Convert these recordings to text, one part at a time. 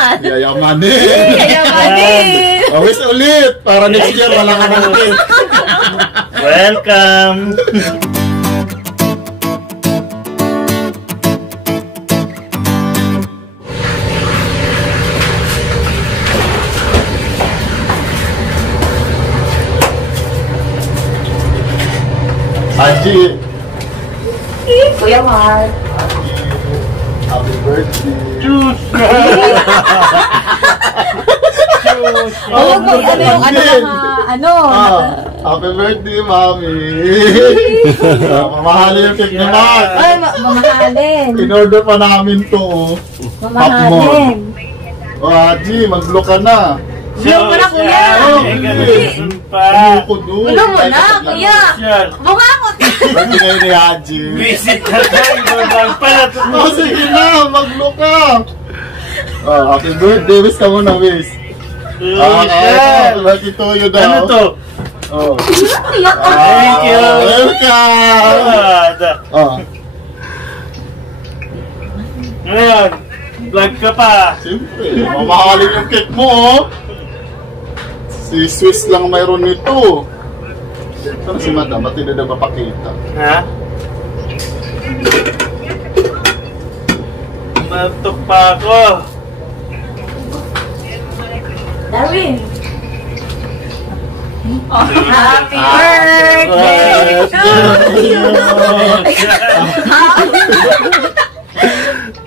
naman. Yayamanin. Yayamanin. Wish ulit. Para next year wala ka ng cake. Welcome. Haji. Kuya Mark. Happy birthday. Juice. Oh, Happy birthday, Mami. Mamahalin yung cake ni Mark. Ay, mamahalin. In-order pa namin to. Mamahalin. Haji, mag-blow ka na. Blow mo na, kuya. Blow mo na, kuya. Bungangot. Birthday ngayon ni Haji. Visit na tayo. Sige na, mag-blow ka. Happy birthday. Wish ka muna, wish. Happy birthday to you daw. Ano to? Thank you. Welcome. Ngayon, vlog ka pa. Siyempre, mamahalin yung cake mo, oh. Si Swiss lang mayroon nito. Pero si Madam, ba't hindi na mapakita? Ha? Natok pa ako. Darwin. Happy birthday to you.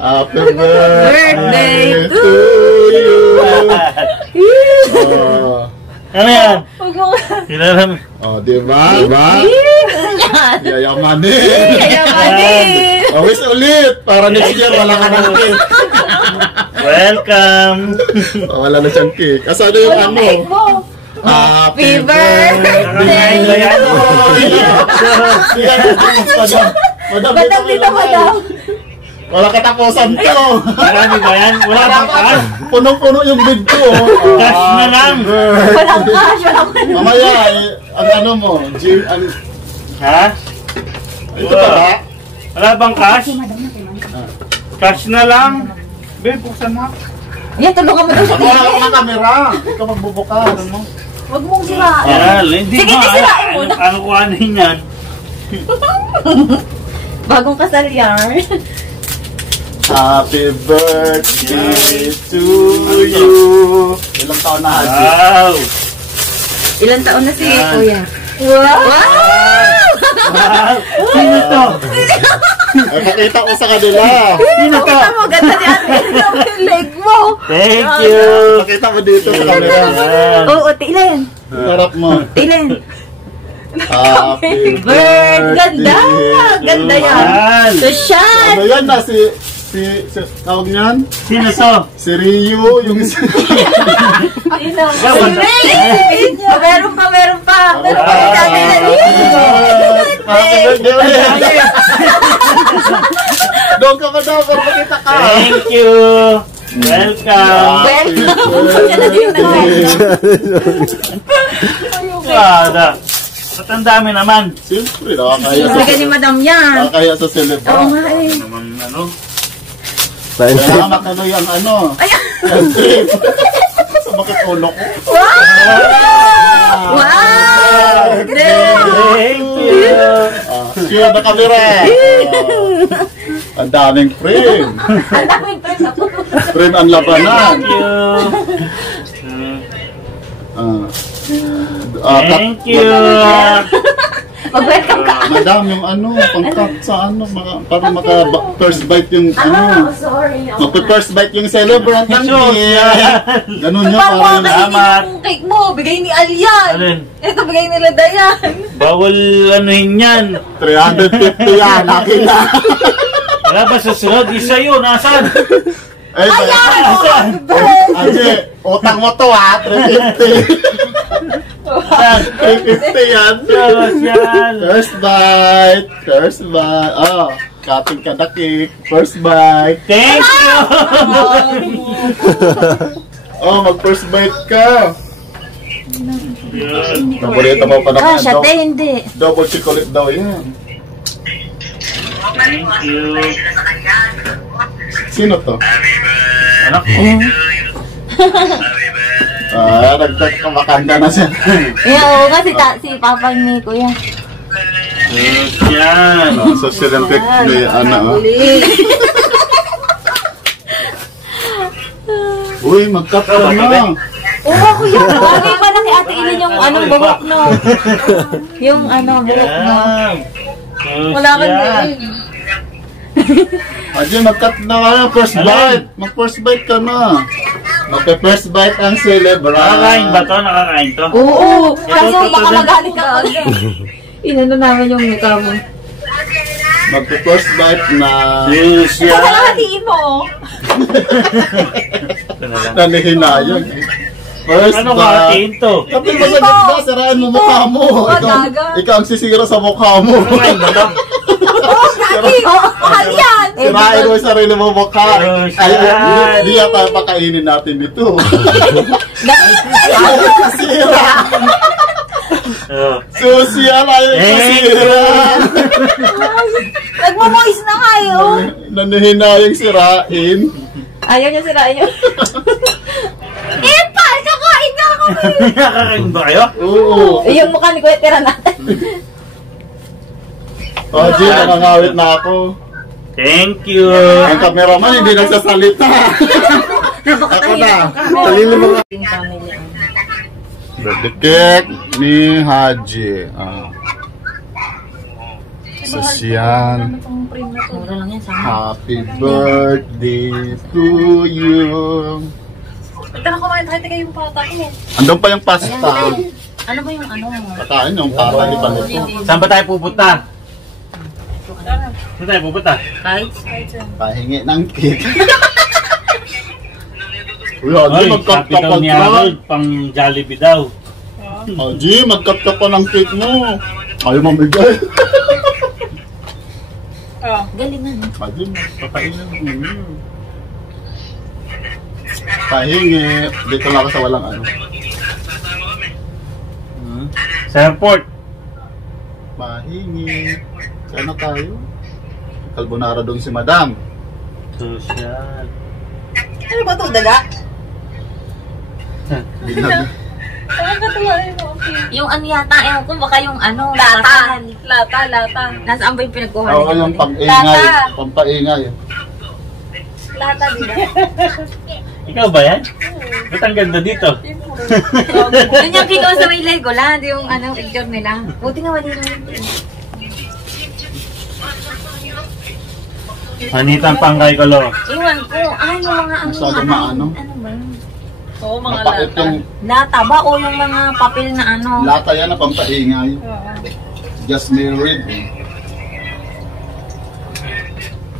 Happy birthday to you. Ano yan? Kilala mo? Diba? Yayamanin. Yayamanin. Wish ulit. Para next year wala ka ng cake. Welcome. Wala na siyang cake. Asa na yung ano? Happy birthday. Madam, dito, madam. wala katapusan to. Marami ba yan? Wala bang cash? Punong-puno yung bid ko. Cash na lang. Walang cash. Mamaya, ang ano mo, Ha? ito ba? Wala bang cash? Cash na lang. Babe, buksan mo. Yan, tulungan mo daw siya. Ako wala akong kamera. Ikaw magbubukas. Huwag mong siraan. Hindi Sige, ba? sirain mo na. Ano kuhanin yan? Bagong kasal yan. Happy birthday to you. Ilang taon na, Haji? Wow! Ilan taon na si Yan. Kuya? Wow! Wow! Sino to? Ay, pakita ko sa kanila. Sino to? Kita mo, ganda ni ate. Yung leg mo. Thank you! Pakita mo dito sa kanila. Yan. Oo, tilen. Sarap mo. Tilen. Happy Bird, ganda. Ganda yan. Yan. Social. Ano yan na si tawag niyan? Sino to? Si Rio, yung Sino? Gawin. Meron pa, meron pa. Meron pa. Happy birthday ulit. Doon ka ba daw para makita ka? Thank you! Welcome! Wala. Ba't ang dami naman? Siyempre, nakakaya Bigyan ni Madam yan. nakakaya sa celebra. Oo nga eh. Naman ano? Salamat ano yung ano. Sa bakit ulo ko. Wow! Thank you! Sure na kamera. Ang daming frame. Ang daming friends ako. Frame ang labanan. Thank you! Thank you! Mag-welcome ka. Madam, yung ano, pangkat sa ano, para maka-first bite yung ano. Sorry. Mag-first bite yung celebrant ng Jesus, cake. Ganun yun, Paano parang mo kainin yung cake mo? Bigay ni Alyan. Alin? Ito, bigay nila Dayan. Bawal anuhin yan. 350 yan, akin na. Wala ba sa sunod? Isa yun, asan? Ay, Anje, utang mo to ha, 350. Asan? 350 yan. Social! First bite. First bite. Oh, cutting ka na cake. First bite. Thank you! Oh, mag-first bite ka. Paborito mo pa naman. Siya hindi. Double chocolate daw yan. Thank you! Sino to? Anak ko. Nag-check ka, makanda na siya. Oo, kasi si Papa ni Kuya. Yan. Social impact ni Ana. Uy, mag-cut ka na. Oo, Kuya. Bagay pala kay Ate Ilin yung anong buhok no. Yung buhok no. Wala kang diin. Aji, mag-cut na kayo. First bite. Mag-first bite ka na. Magpe-first bite ang celebrant. Nakakain ba to? Nakakain to? Oo. Kaso Ito, baka ito, magalit ka ulit. Inano namin yung mukha mo. Magpe-first bite na. Yes, Saka yan. hatiin mo. Ito na lang. Nanihinayag. First Ano bite. ka hatiin to? Kapag masagot ka, sirain mo mukha mo. Ikaw ang sisira sa mukha mo. Nakakain ba to? Oo, gagi. Mahal yan. Sirain mo yung sarili mo mukha. Oh, Ay, shit. di yata pakainin natin dito. Sira. Oh. Susiyan ayaw masira. Nagmamoist na kayo. Nanihinayang sirain. Ayaw niya sirain yun. Pal, kakain na kami. Nakakain ba kayo? Oo. Yung mukha ni Kuya, tira natin. Oh, G, nakangawit na ako. Thank you. Ang cameraman hindi nagsasalita. Ako na. Talili mo. Birthday cake ni Haji. Sasyan. Mura lang yan sa amin. Happy birthday to you. Tara, kumain tayo kayo yung pata ko. Andun pa yung pasta. Ano ba yung ano? Kakain yung pata ni Palito. Saan ba tayo pupunta? Saan tayo pupunta? Kahit? Pahingi ng cake. Uy, Ay, Haji, mag-cut sabi ka daw pa ni ka. Harold, pang Jollibee daw. Haji, mag-cut ka pa ng cake mo. Ayaw mamigay. Galing na. Haji, papainin mo. Pahingi. Dito lang ako sa walang ano. Sa airport. Pahingi. Saan na tayo? Carbonara doon si Madam. Social. Ano ba ito, daga? Binag. Yung ano yata, ewan ko, baka yung ano, lata. Lata. Nasaan ba yung pinagkuhan? Oo, yung pang-ingay. Pampaingay. Lata, di ba? Ikaw ba yan? Ba't ang ganda dito? Yun yung kinuha sa may Legoland, yung ano, picture nila. Buti nga wali na yun. Manitan pang kay Kolo. Iwan ko, yung mga ano, Masyado maano. ano ba yun? Oo, mga Mapait lata. yung Lata ba o yung mga papel na ano? lata yan na pampaingay. Just married.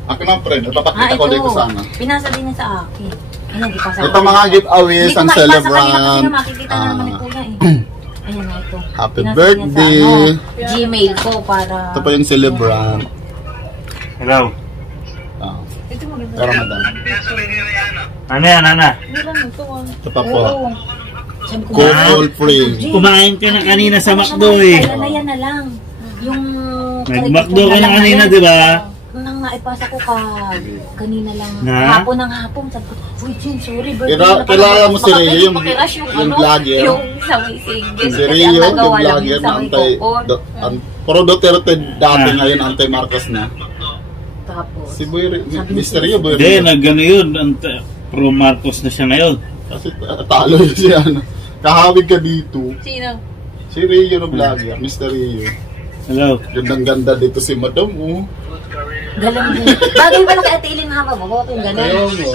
Ako na friend, papakita ko dito sana. Pinasa din niya sa akin. Ayan, di pa sa Ito mga giveaways ang celebrant. Kasi makikita na naman ni Kuya eh. Ayan na ito. Happy Pinasa birthday. niya sa, Gmail ko para... Ito pa yung celebrant. Hello. Ah, Ito maganda. pero madam. Ano yan, Ana? Hindi lang ito Ito pa po. Sabi ko, Couple free. Kumain ka na kanina sa McDo eh. Kaya na lang. Yung... Nag-McDo ka na kanina, di ba? Nang naipasa ko kanina lang. Na? Hapon ng hapon. Sabi ko, uy Jim, sorry. Kilala mo si Rio, yung vlogger. Yung sa may single. Si Rio, yung vlogger na Pro Duterte dati ngayon, anti-Marcos na. Tapos, Si Boy Mr. Rio, Boy Hindi, Rio. nag-ano yun. Pro Marcos na siya ngayon. Kasi talo yun siya. Kahawig ka dito. Sino? Si Rio na vlogger, Mr. Rio. Hello. Gandang-ganda dito si Madam, oh. galang din. Bagay pala kay Ate Iling hama mo. Bakit yung galang? Ayaw mo.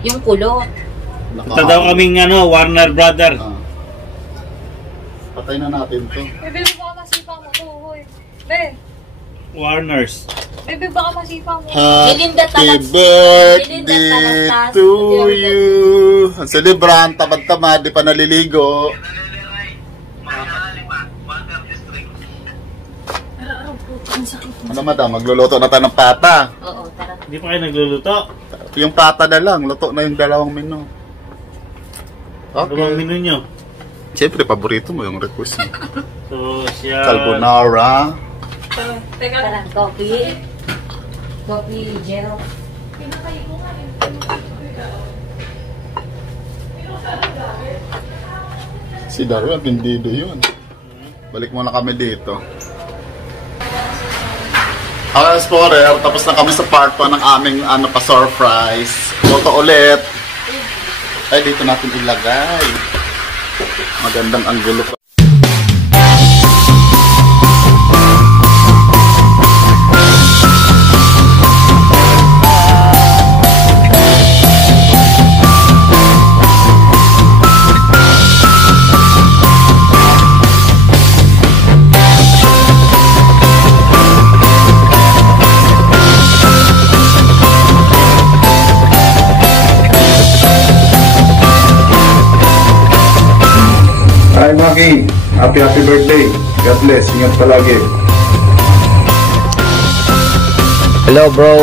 Yung kulot. Ito daw kaming Warner Brother. Patay na natin to. Bebe, baka masipang mo to, hoy. Be, Warners. bebe, baka masipang mo. Lilinda Happy talag- birthday talag- to you. Ang celebrant, tamad-tamad, di pa naliligo. Ano madam, magluluto na tayo ng pata. Oo, tara. Hindi pa kayo nagluluto. Yung pata na lang, luto na yung dalawang menu. Ano bang Okay. menu nyo? Siyempre, paborito mo yung request mo. Social. Carbonara. Teka lang. Tara, coffee. Coffee, gel. Si Dario, tindido yun. Balik muna kami dito. Okay, Explorer, tapos na kami sa part 1 ng aming pa-surprise. Photo ulit. Ay, dito natin ilagay. Magandang anggulo pa. Hi Maki, happy birthday. God bless, ingat palagi. Hello bro,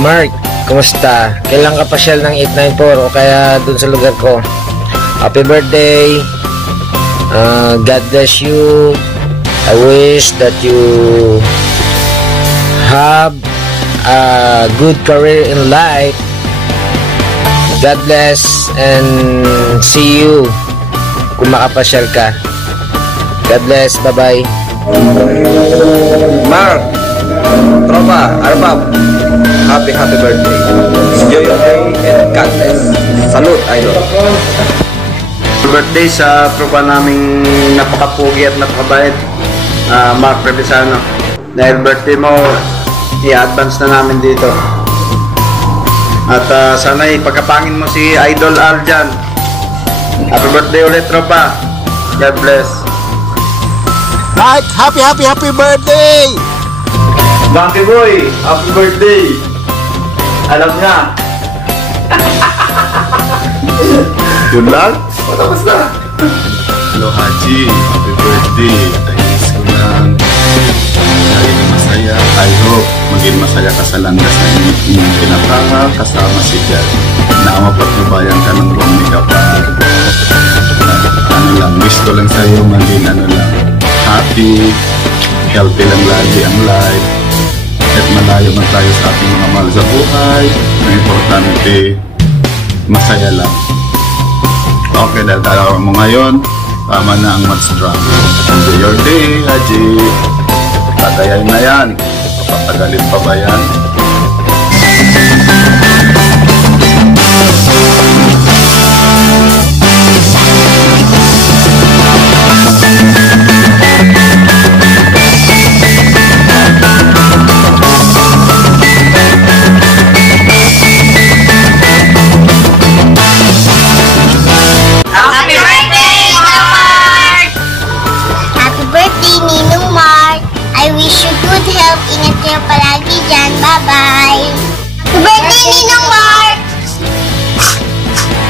Mark. Kumusta? Kailan ka pasyal ng 894 o kaya dun sa lugar ko? Happy birthday. God bless you. I wish that you have a good career in life. God bless and see you kung makapasyal ka. God bless. Bye-bye. Mark, tropa, Arbab, happy birthday. Enjoy your day and God bless. Salute, idol. Happy birthday sa tropa naming napakapugi at napakabait, Mark Revisano. Dahil birthday mo, i-advance na namin dito. At sana'y pagkapangin mo si Idol Al dyan. Happy birthday ulit, tropa. God bless. Mike, happy birthday! Baki boy, happy birthday. Alam na. Yun lang? Tapos na. Hello Haji, happy birthday. Ayos ko lang. Dahil masaya, I hope maging masaya ka sa landas na inyong pinataka kasama si Jad. Na mapaglubayan ka ng buong ni Kapag. Ano lang, wish ko lang sa'yo maging happy, healthy lang lagi ang life. At malayo man tayo sa ating mga mahal sa buhay. Ang importante, masaya lang. Okay, dahil talaga mo ngayon, tama na ang match drop. Enjoy your day, Haji. Tagayan na yan. Papatagalin pa ba yan? Happy birthday, Ninong Mark! I wish you good health. Ingat kayo palagi dyan. Bye-bye! Happy birthday, Ninong Mark!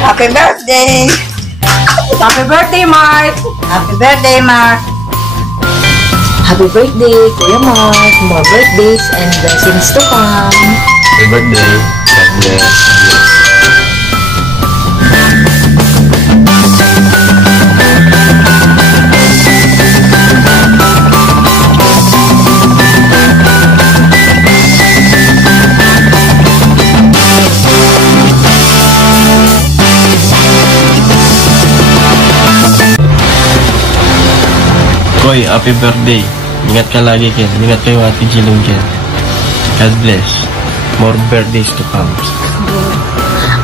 Happy birthday! Happy birthday, Mark! Happy birthday, Mark! Happy birthday, Kuya Mark. More birthdays and blessings to come. Happy birthday. God bless. Koy, happy birthday. Ingat ka lagi, Ken. Ingat kayo, Ate Jilong, Ken. God bless. More birthdays to come.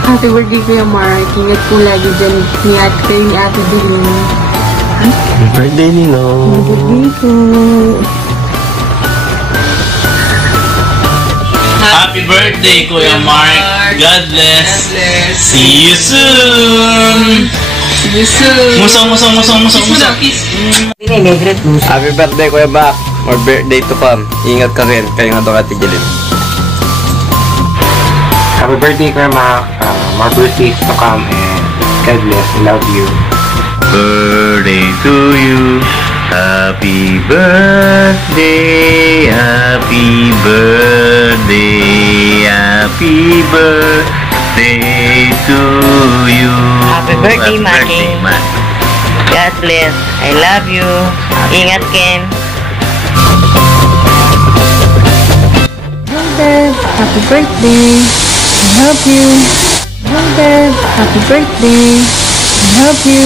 Happy birthday, Kuya Mark. Ingat po lagi dyan. Ingat kayo ni Ate Jilong. Happy birthday, Nino. Happy birthday po. Happy birthday, Kuya Mark. God bless. See you soon. Musong. Happy birthday, Kuya Mark. More birthday to come. Ingat ka rin. Kayo nga ito Ate Jilin. Happy birthday, Kuya Mark. More birthdays to come and God bless. I love you. Birthday to you. Happy birthday. Happy birthday. Happy birthday to you. Happy birthday, Maki. God bless. I love you. Ingat, Ken. Deb, happy birthday. I love you. Deb, happy birthday. I love you.